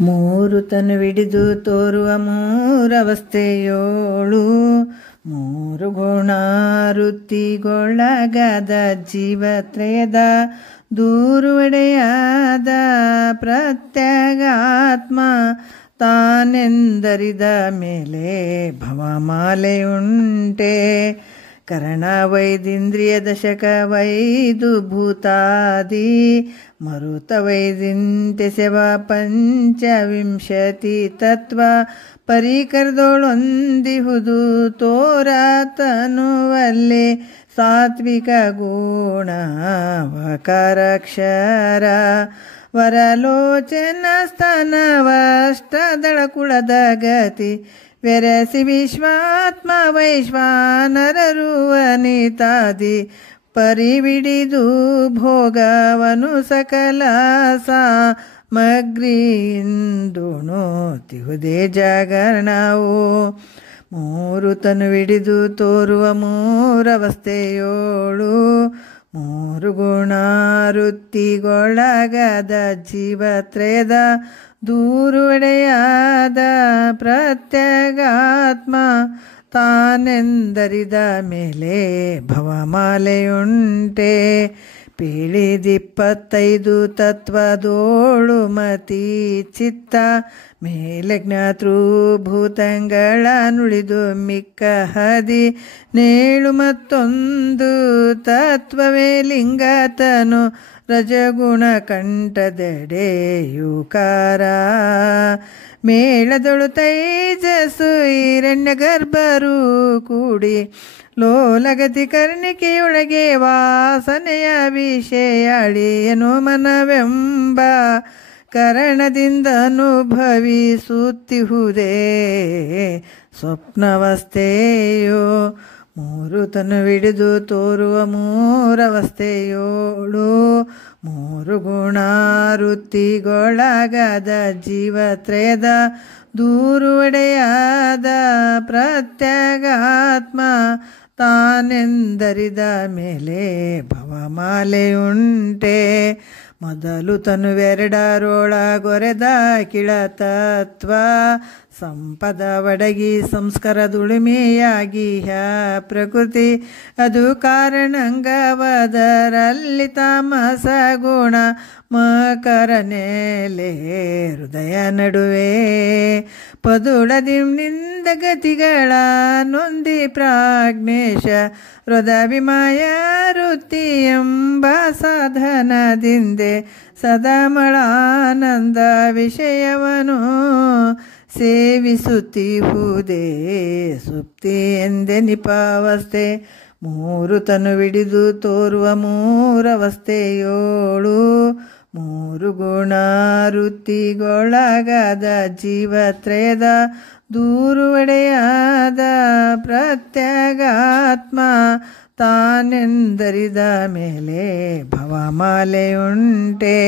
ಮೂರು ತನುವಿಡಿದು ತೋರುವ ಮೂರವಸ್ಥೆಯೋಳು ಮೂರು ಗುಣ ವೃತ್ತಿಗೊಳಗಾದ ಜೀವತ್ರಯದ ದೂರುವಡೆಯಾದ ಪ್ರತ್ಯಗಾತ್ಮ ತಾನೆಂದರಿದ ಮೇಲೆ ಭವಮಾಲೆಯುಂಟೆ. ಕರಣ ವೈದಿಂದ್ರಿಯ ದಶಕ ವೈದು ಭೂತಾದಿ ಮರುತ ವೈದಿಂತೆಸೆವ ಪಂಚವಿಂಶತಿ ತತ್ವ ಪರಿಕರದೊಳೊಂದಿಹುದು ತೋರಾತನುವಲ್ಲಿ ಸಾತ್ವಿಕ ಗುಣ ವಕಾರಕ್ಷರ ವರಲೋಚನ ಸ್ತನವಷ್ಟದಳ ಕುಳದ ಗತಿ ವೆರಸಿ ವಿಶ್ವಾತ್ಮ ವೈಶ್ವಾನರರು ಅನಿತಾದಿ ಪರಿವಿಡಿದು ಭೋಗವನು ಸಕಲ ಸಾಮಗ್ರಿಯಿಂದುಣುತಿಹುದೇ ಜಾಗರಣವು. ಮೂರು ತನುವಿಡಿದು ತೋರುವ ಮೂರವಸ್ಥೆಯೋಳು ಮೂರು ಗುಣ ವೃತ್ತಿಗೊಳಗಾದ ಜೀವತ್ರಯದ ದೂರುವಡೆಯಾದ ಪ್ರತ್ಯಗಾತ್ಮ ತಾನೆಂದರಿದ ಮೇಲೆ ಭವಮಾಲೆಯುಂಟೆ. ಪೀಳಿದಿಪ್ಪತ್ತೈದು ತತ್ವದೋಳು ಮತಿ ಚಿತ್ತ ಮೇಲೆ ಜ್ಞಾತೃಭೂತಗಳ ನುಳಿದು ಮಿಕ್ಕ ಹದಿ ನೇಳು ಮತ್ತೊಂದು ತತ್ವವೇ ಲಿಂಗತನು ರಜಗುಣ ಕಂಠದೆಡೆಯುಕಾರ ಮೇಳದೊಳು ತೈಜಸ್ಸು ಹಿರಣ್ಯ ಗರ್ಭರು ಕೂಡಿ ಲೋಲಗತಿ ಕರ್ಣಿಕೆಯೊಳಗೆ ವಾಸನೆಯ ವಿಷಯಾಳಿಯನು ಮನವೆಂಬ ಕರಣದಿಂದ ಅನುಭವಿಸುತ್ತಿಹುದೇ ಸ್ವಪ್ನವಸ್ಥೆಯೋ. ಮೂರು ತನುವಿಡಿದು ತೋರುವ ಮೂರವಸ್ಥೆಯೋಳು ಮೂರು ಗುಣ ವೃತ್ತಿಗೊಳಗಾದ ಜೀವತ್ರಯದ ದೂರುವಡೆಯಾದ ಪ್ರತ್ಯಗಾತ್ಮ ತಾನೆಂದರಿದ ಮೇಲೆ ಭವಮಾಲೆಯುಂಟೆ. ಮೊದಲು ತನುವೆರಡರೊಳಗೊರೆದ ಕಿಳತತ್ವ ಸಂಪದ ಒಡಗಿ ಸಂಸ್ಕಾರದುಳುಮೆಯಾಗಿ ಪ್ರಕೃತಿ ಅದು ಕಾರಣಂಗವದರಲ್ಲಿ ತಾಮಸ ಗುಣ ಮಕರನೆಲೆ ಹೃದಯ ನಡುವೆ ಪದುಳದಿಮ್ನಿಂದ ಗತಿಗಳ ನೊಂದಿ ಪ್ರಾಜ್ಞೇಶ ಹೃದವಿಮಯ ವೃತ್ತಿ ಎಂಬ ಸಾಧನದಿಂದೆ ಸದಾಮಳಾನಂದ ವಿಷಯವನು ಸೇವಿಸುತ್ತಿಹುದೇ ಸುಪ್ತಿ ಎಂದೆನಿಪಾವಸ್ಥೆ. ಮೂರು ತನುವಿಡಿದು ತೋರುವ ಮೂರವಸ್ಥೆಯೋಳು ಮೂರು ಗುಣ ವೃತ್ತಿಗೊಳಗಾದ ಜೀವತ್ರಯದ ದೂರುವಡೆಯಾದ ಪ್ರತ್ಯಗಾತ್ಮ ತಾನೆಂದರಿದ ಮೇಲೆ ಭವಮಾಲೆಯುಂಟೆ.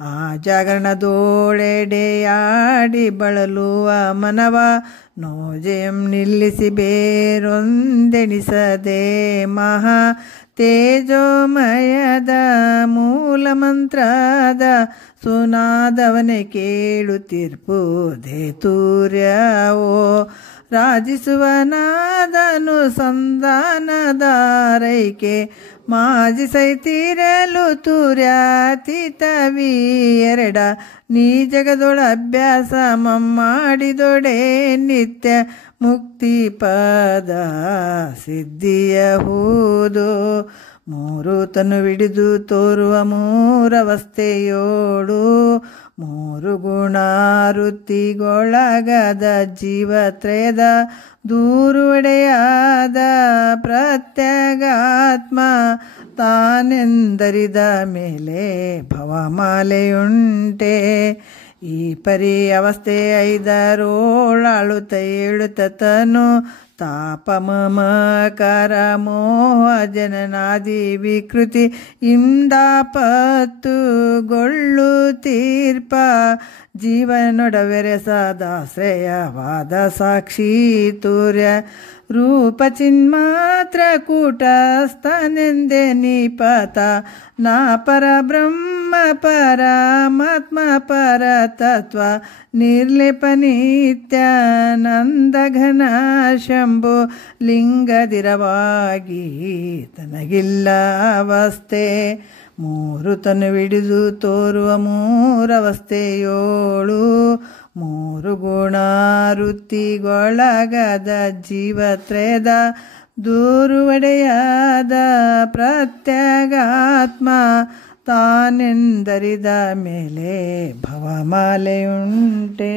ಆ ಜಾಗರಣದೋಳೆಡೆಯಾಡಿ ಬಳಲುವ ಮನವ ನೋಜೆಯಂ ನಿಲ್ಲಿಸಿ ಬೇರೊಂದೆಣಿಸದೆ ಮಹಾ ತೇಜೋಮಯದ ಮೂಲ ಮಂತ್ರದ ಸುನಾದವನೆ ಕೇಳುತ್ತಿರ್ಪು ಧೇತೂರ್ಯವೋ ರಾಜಿಸುವನಾದನು ಸಂಧಾನದಾರೈಕೆ ಮಾಜಿ ಸೈತಿರಲು ತುರ್ಯಾತೀತವಿ ಎರಡ ನೀ ಜಗದೊಳ ಅಭ್ಯಾಸ ಮಾಡಿದೊಡೆ ನಿತ್ಯ ಮುಕ್ತಿ ಪದ ಸಿದ್ಧಿಯಹುದು. ಮೂರು ತನುವಿಡಿದು ತೋರುವ ಮೂರವಸ್ಥೆಯೋಳು ಮೂರು ಗುಣ ವೃತ್ತಿಗೊಳಗಾದ ಜೀವತ್ರಯದ ದೂರುವಡೆಯಾದ ಪ್ರತ್ಯಗಾತ್ಮ ತಾನೆಂದರಿದ ಮೇಲೆ ಭವಮಾಲೆಯುಂಟೆ. ಈ ಪರಿ ಅವಸ್ಥೆ ಐದರೋಳಾಳುತ್ತ ಏಳುತ್ತನು ತಾಪ ಮಮಕಾರ ಮೋಹ ಜನನಾದಿ ವಿಕೃತಿ ಇಂದಾಪತ್ತು ಗೊಳ್ಳು ತೀರ್ಪ ಜೀವನೊಡವೆರೆ ಸದಾಶ್ರಯವಾದ ಸಾಕ್ಷಿ ತೂರ್ಯ ರೂಪ ಚಿನ್ಮಾತ್ರ ಕೂಟಸ್ಥನೆಂದೆ ನಿಪತ ನಾ ಪರ ಬ್ರಹ್ಮ ಪರಮಾತ್ಮ ಪರತತ್ವ ನಿರ್ಲೇಪ ನಿತ್ಯಾನಂದ ಘನ ಶಂಭೋ ಲಿಂಗದಿರವಾಗಿ ತನಗಿಲ್ಲ ಅವಸ್ಥೆ ಮೂರು ತನುವಿಡಿದು ತೋರುವ ಮೂರವಸ್ಥೆಯೋಳು ಮೂರು ಗುಣ ವೃತ್ತಿಗೊಳಗದ ಜೀವತ್ರೇದ ದೂರುವಡೆಯಾದ ಪ್ರತ್ಯಗಾತ್ಮ ತಾನೆಂದರಿದ ಮೇಲೆ ಭವಮಾಲೆಯುಂಟೆ.